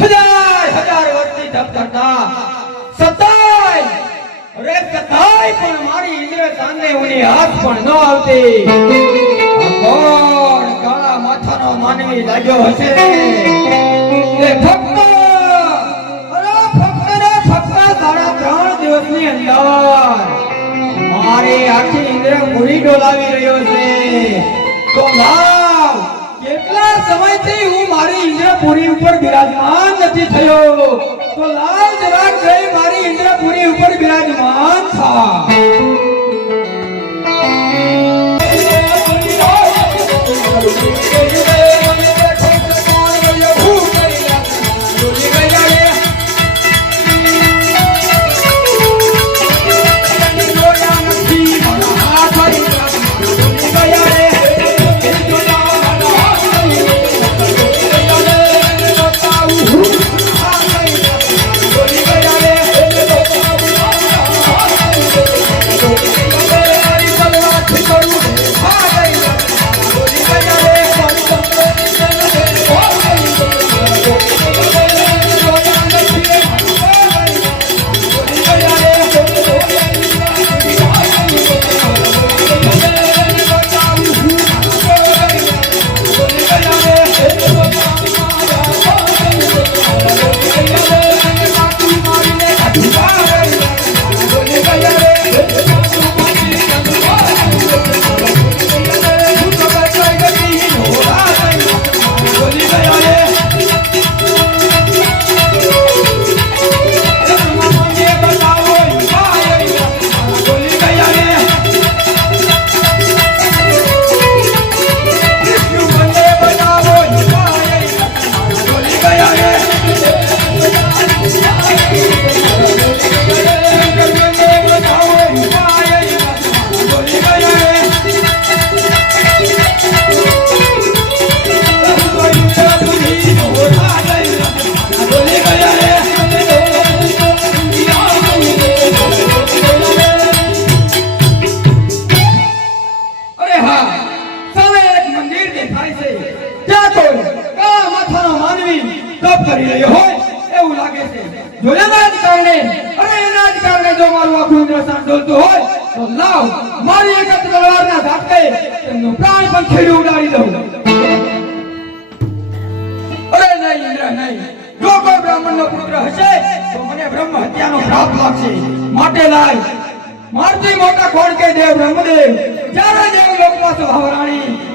હજાર હજાર વર્ષથી તપ કરતા. સતાય, અરે સતાય પણ મારી ઇન્દ્ર ચાંદે ઉની હાથ પણ ન આવતી. કોણ કાળા માથાનો માનવી લાગ્યો હશે? એ ફક્ત અરે ફક્ત ને ફક્ત સાડા ત્રણ દિવસની અંદર. મારી આખી ઇન્દ્ર મૂડી ડોલાવી રહ્યો છે. તો લા કેટલા સમયથી હું મારી ઇન્દ્રપુરી ઉપર બિરાજમાન નથી થયો. તો લાલ જરાક જઈ મારી ઇન્દ્રપુરી ઉપર બિરાજમાન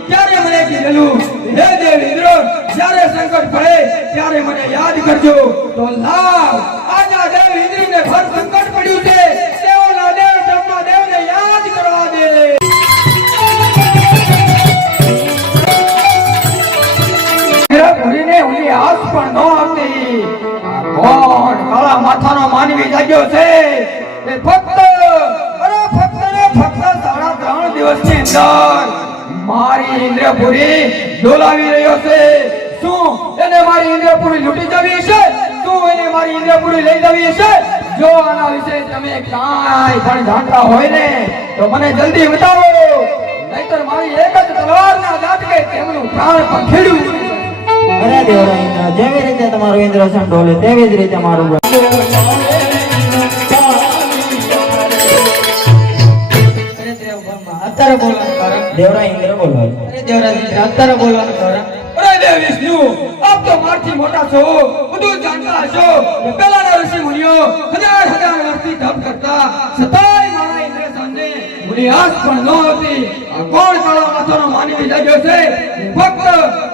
ત્યારે મને કીધેલું, હે સંકટ પડે, ત્યારે મને યાદ કરજો. તો લાવ. આજા દેવ ઇન્દ્રને ભર સંકટ માનવી જાગ્યો છે. એ ફક્ત અરે ફક્ત ને ફક્ત સાડા ત્રણ દિવસની અંદર મારી ઇન્દ્રપુરી ડોલાવી રહ્યો છે. શું એને મારી ઇન્દ્રપુરી લૂટી જવી છે શું એને મારી ઇન્દ્રપુરી લઈ જવી છે જો આના વિશે તમે કાંઈ પણ જાણતા હોય ને, તો મને જલ્દી બતાવો. નહીતર મારી એક જ તલવારના દાંતકે તેમનું પ્રાણ પણ ખેડ્યું અરે દેવરા ઇન્દ્ર જેવી રીતે તમારું ઇન્દ્રસન ડોલે તેવી જ રીતે મારું બળ. અરે દેવ બ્રહ્મા અત્યારે બોલવાનું દેવરા ઇન્દ્ર બોલો અરે ઇન્દ્ર અત્યારે બોલવાનું કારણ? અરે વિષ્ણુ આપ તો મારથી મોટા છો બધું જાણતા હશો. કે ઋષિ મુનિઓ હજાર હજાર વર્ષથી તપ કરતા છતાંય મારા ઇન્દ્ર સામે મુનિ આસ પણ નહોતી આ કોણ કાળો માથાનો માનવી લાગ્યો છે. ફક્ત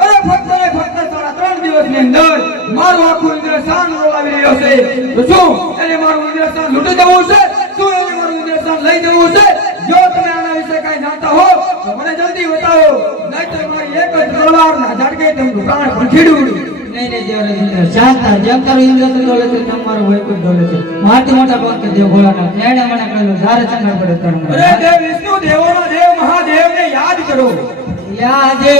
અરે ફક્ત ને ફક્ત સાડા ત્રણ દિવસની અંદર મારું આખું ઇન્દ્રસ્થાન રોલાવી રહ્યો છે. તો શું એને મારું ઇન્દ્રસ્થાન લૂંટી જવું છે શું એને મારું ઇન્દ્રસ્થાન લઈ જવું છે જો તમે આના વિશે કઈ જાણતા હો તો મને જલ્દી બતાવો. નહીંતર મારી એક જ તલવારના ઝાટકે તમને પ્રાણ પણ ખીડું નહીં. નહીં દેવરાજ ઇન્દ્ર શાંત જેમ તારું ઇન્દ્રસન ડોલે છે તેમ મારું વૈકુંઠ ડોલે છે. મારથી મોટા કોણ દેવ ભોળાનાથ એણે મને કહ્યું જ્યારે સંકટ પડે અરે દેવ વિષ્ણુ દેવોના દેવ મહાદેવને યાદ કરો. યાદે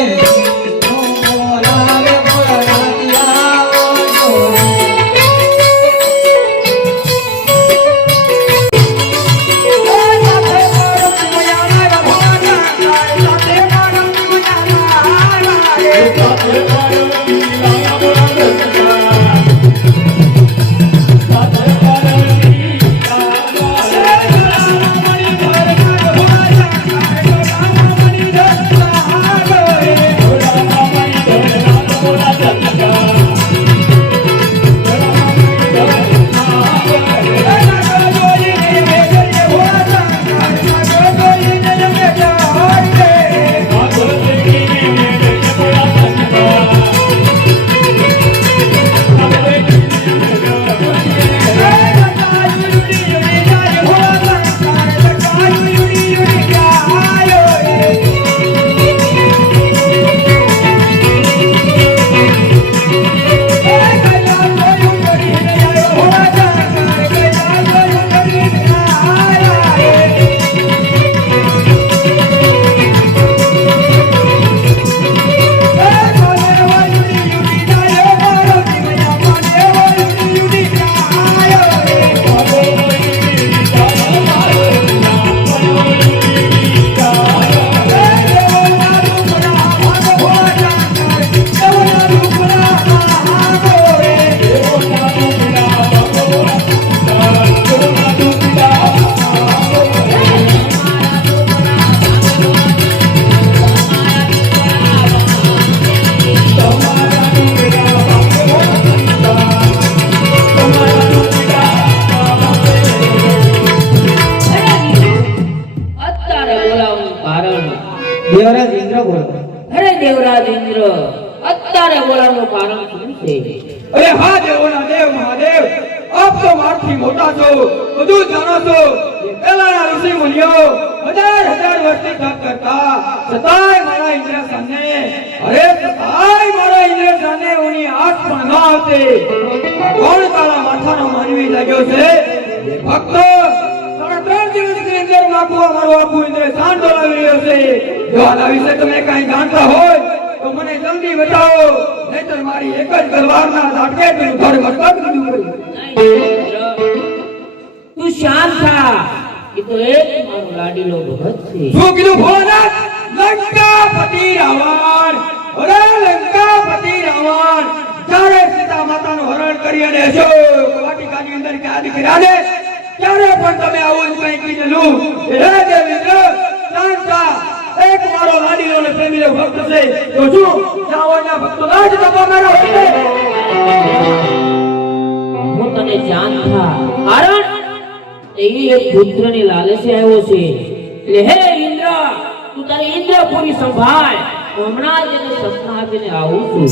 બોલો. અરે દેવરાજ ઇન્દ્ર અત્યારે બોલાવવાનું કારણ શું છે? અરે હા દેવોના દેવ મહાદેવ આપ તો મારથી મોટા છો બધું જાણો છો. પહેલાના ઋષિ મુનિઓ હજાર હજાર વર્ષથી તપ કરતા છતાંય મારા ઇન્દ્ર સામે અરે છતાંય મારા ઇન્દ્ર સામે ઉની આંખ પણ ન આવતી. કોણ તારા માથાનો માનવી લાગ્યો છે? ભક્તો અમારો બાપુ અમારું આખું ઇન્દ્ર શાંત ડોલાવી રહ્યો છે. જો આના વિશે તમે કાંઈ જાણતા હોય તો મને જલ્દી બતાવો. નહીતર મારી એક જ તલવારના ઝાટકે પેલું દીધું કર્યું તું શાંત થા. એ તો એક મારો લાડીલો ભગત છે. શું કીધું ભોળાનાથ? લંકાપતિ રાવણ. અરે લંકાપતિ રાવણ. જ્યારે સીતા માતાનું હરણ કરી અને અશોક વાટિકાની અંદર કે દીકરા ને ત્યારે પણ તમે આવું જ કીધેલું હે દેવેન્દ્ર શાંતા. એક મારો લાડીલો ને પ્રેમીનો ભક્ત છે. તો શું ભક્તો ના જ તપા મારા હોય હું તને જાણ થા. કારણ એ એક પુત્રની લાલચે આવ્યો છે. એટલે હે ઇન્દ્ર, તું તારી ઇન્દ્રપુરી સંભાળ. હમણાં જ એને સપના આપીને આવું છું.